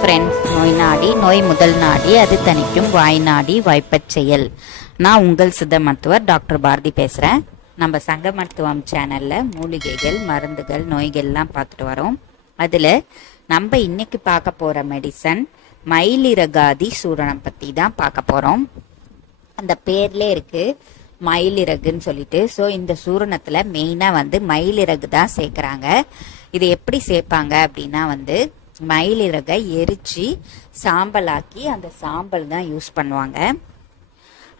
Friends நோய் நாடி நோய் முதல் நாடி அது தணிக்கும் வாய் நாடி வாய்ப்பச் செயல். நான் உங்கள் சித்த மருத்துவர் டாக்டர் பாரதி பேசுகிறேன் நம்ம சங்க மருத்துவம் சேனலில் மூலிகைகள் மருந்துகள் நோய்கள்லாம் பார்த்துட்டு வரோம். அதில் நம்ம இன்னைக்கு பார்க்க போகிற மெடிசன் மயிலிறகாதி சூரணம் பற்றி தான் பார்க்க போகிறோம் அந்த பேர்லே இருக்குது மயிலிறகுன்னு சொல்லிட்டு. ஸோ இந்த சூரணத்தில் மெயினாக வந்து மயிலிறகு தான் சேர்க்குறாங்க. இது எப்படி சேர்ப்பாங்க அப்படின்னா வந்து மயிலிறகை எரிச்சு சாம்பலாக்கி அந்த சாம்பல் தான் யூஸ் பண்ணுவாங்க.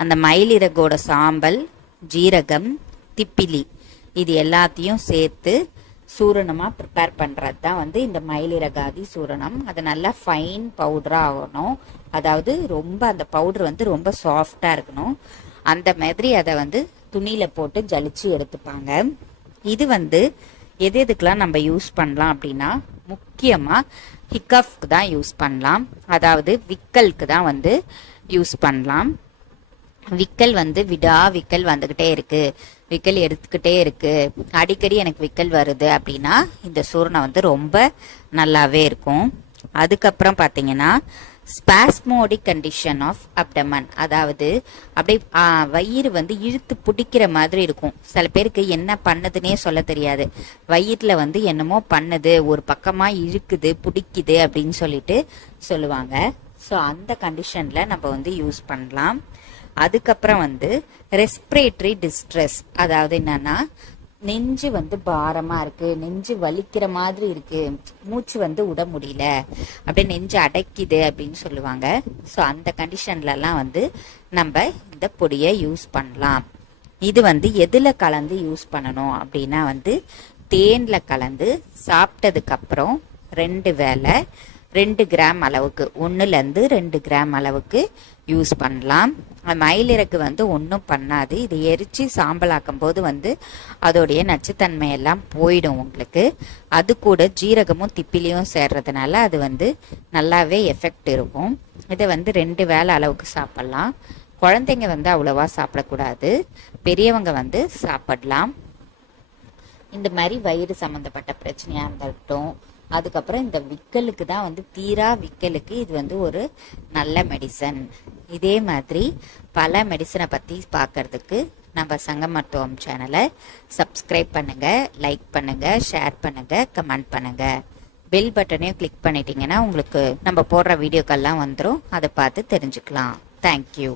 அந்த மயிலிறகோட சாம்பல் ஜீரகம் திப்பிலி இது எல்லாத்தையும் சேர்த்து சூரணமாக ப்ரிப்பேர் பண்ணுறது தான் வந்து இந்த மயிலிறகாதி சூரணம். அது நல்லா ஃபைன் பவுடராக ஆகணும். அதாவது ரொம்ப அந்த பவுடர் வந்து ரொம்ப சாஃப்டாக இருக்கணும். அந்த மாதிரி அதை வந்து துணியில் போட்டு ஜலிச்சு எடுத்துப்பாங்க. இது வந்து எது எதுக்கெலாம் நம்ம யூஸ் பண்ணலாம் அப்படின்னா முக்கியமாக ஹிக்கஃப்க்கு தான் யூஸ் பண்ணலாம். அதாவது விக்கலுக்கு தான் வந்து யூஸ் பண்ணலாம். விக்கல் வந்து விடா விக்கல் வந்துக்கிட்டே இருக்கு. விக்கல் எடுத்துக்கிட்டே இருக்கு. அடிக்கடி எனக்கு விக்கல் வருது அப்படின்னா இந்த சூரணம் வந்து ரொம்ப நல்லாவே இருக்கும். அதுக்கப்புறம் பார்த்தீங்கன்னா ஸ்பாஸ்மோடிக் கண்டிஷன் ஆஃப் அப்டமன் அதாவது அப்படியே வயிறு வந்து இழுத்து பிடிக்கிற மாதிரி இருக்கும். சில பேருக்கு என்ன பண்ணுதுன்னே சொல்ல தெரியாது. வயிற்றுல வந்து என்னமோ பண்ணுது ஒரு பக்கமா இழுக்குது பிடிக்குது அப்படின்னு சொல்லிட்டு சொல்லுவாங்க. ஸோ அந்த கண்டிஷன்ல நம்ம வந்து யூஸ் பண்ணலாம். அதுக்கப்புறம் வந்து ரெஸ்பிரேட்டரி டிஸ்ட்ரெஸ் அதாவது என்னன்னா நெஞ்சு வந்து பாரமா இருக்கு நெஞ்சு வலிக்கிற மாதிரி இருக்கு. மூச்சு வந்து விட முடியல. அப்படியே நெஞ்சு அடைக்குது அப்படின்னு சொல்லுவாங்க. ஸோ அந்த கண்டிஷன்லலாம் வந்து நம்ம இந்த பொடியை யூஸ் பண்ணலாம். இது வந்து எதில் கலந்து யூஸ் பண்ணணும் அப்படின்னா வந்து தேன்ல கலந்து சாப்பிட்டதுக்கப்புறம் ரெண்டு வேளை ரெண்டு கிராம் அளவுக்கு ஒன்றுலேருந்து ரெண்டு கிராம் அளவுக்கு யூஸ் பண்ணலாம். மயிலிறக்கு மயிலிறகு வந்து ஒன்றும் பண்ணாது. இது எரித்து சாம்பலாக்கும் போது வந்து அதோடைய நச்சுத்தன்மை எல்லாம் போயிடும் உங்களுக்கு. அது கூட ஜீரகமும் திப்பிலியும் சேர்றதுனால அது வந்து நல்லாவே எஃபெக்ட் இருக்கும். இதை வந்து ரெண்டு வேளை அளவுக்கு சாப்பிட்லாம். குழந்தைங்க வந்து அவ்வளோவா சாப்பிடக்கூடாது. பெரியவங்க வந்து சாப்பிடலாம். இந்த மாதிரி வயிறு சம்மந்தப்பட்ட பிரச்சனையாக இருந்தட்டும் அதுக்கப்புறம் இந்த விக்கலுக்கு தான் வந்து தீரா விக்கலுக்கு இது வந்து ஒரு நல்ல மெடிசன் இதே மாதிரி பல மெடிசனை பற்றி பார்க்கறதுக்கு நம்ம சங்க மருத்துவம் சேனலை சப்ஸ்கிரைப் பண்ணுங்கள் லைக் பண்ணுங்கள் ஷேர் பண்ணுங்கள் கமெண்ட் பண்ணுங்கள் பெல் பட்டனையும் கிளிக் பண்ணிட்டீங்கன்னா உங்களுக்கு நம்ம போடுற வீடியோக்கள்லாம் வந்துடும் அதை பார்த்து தெரிஞ்சுக்கலாம். தேங்க்யூ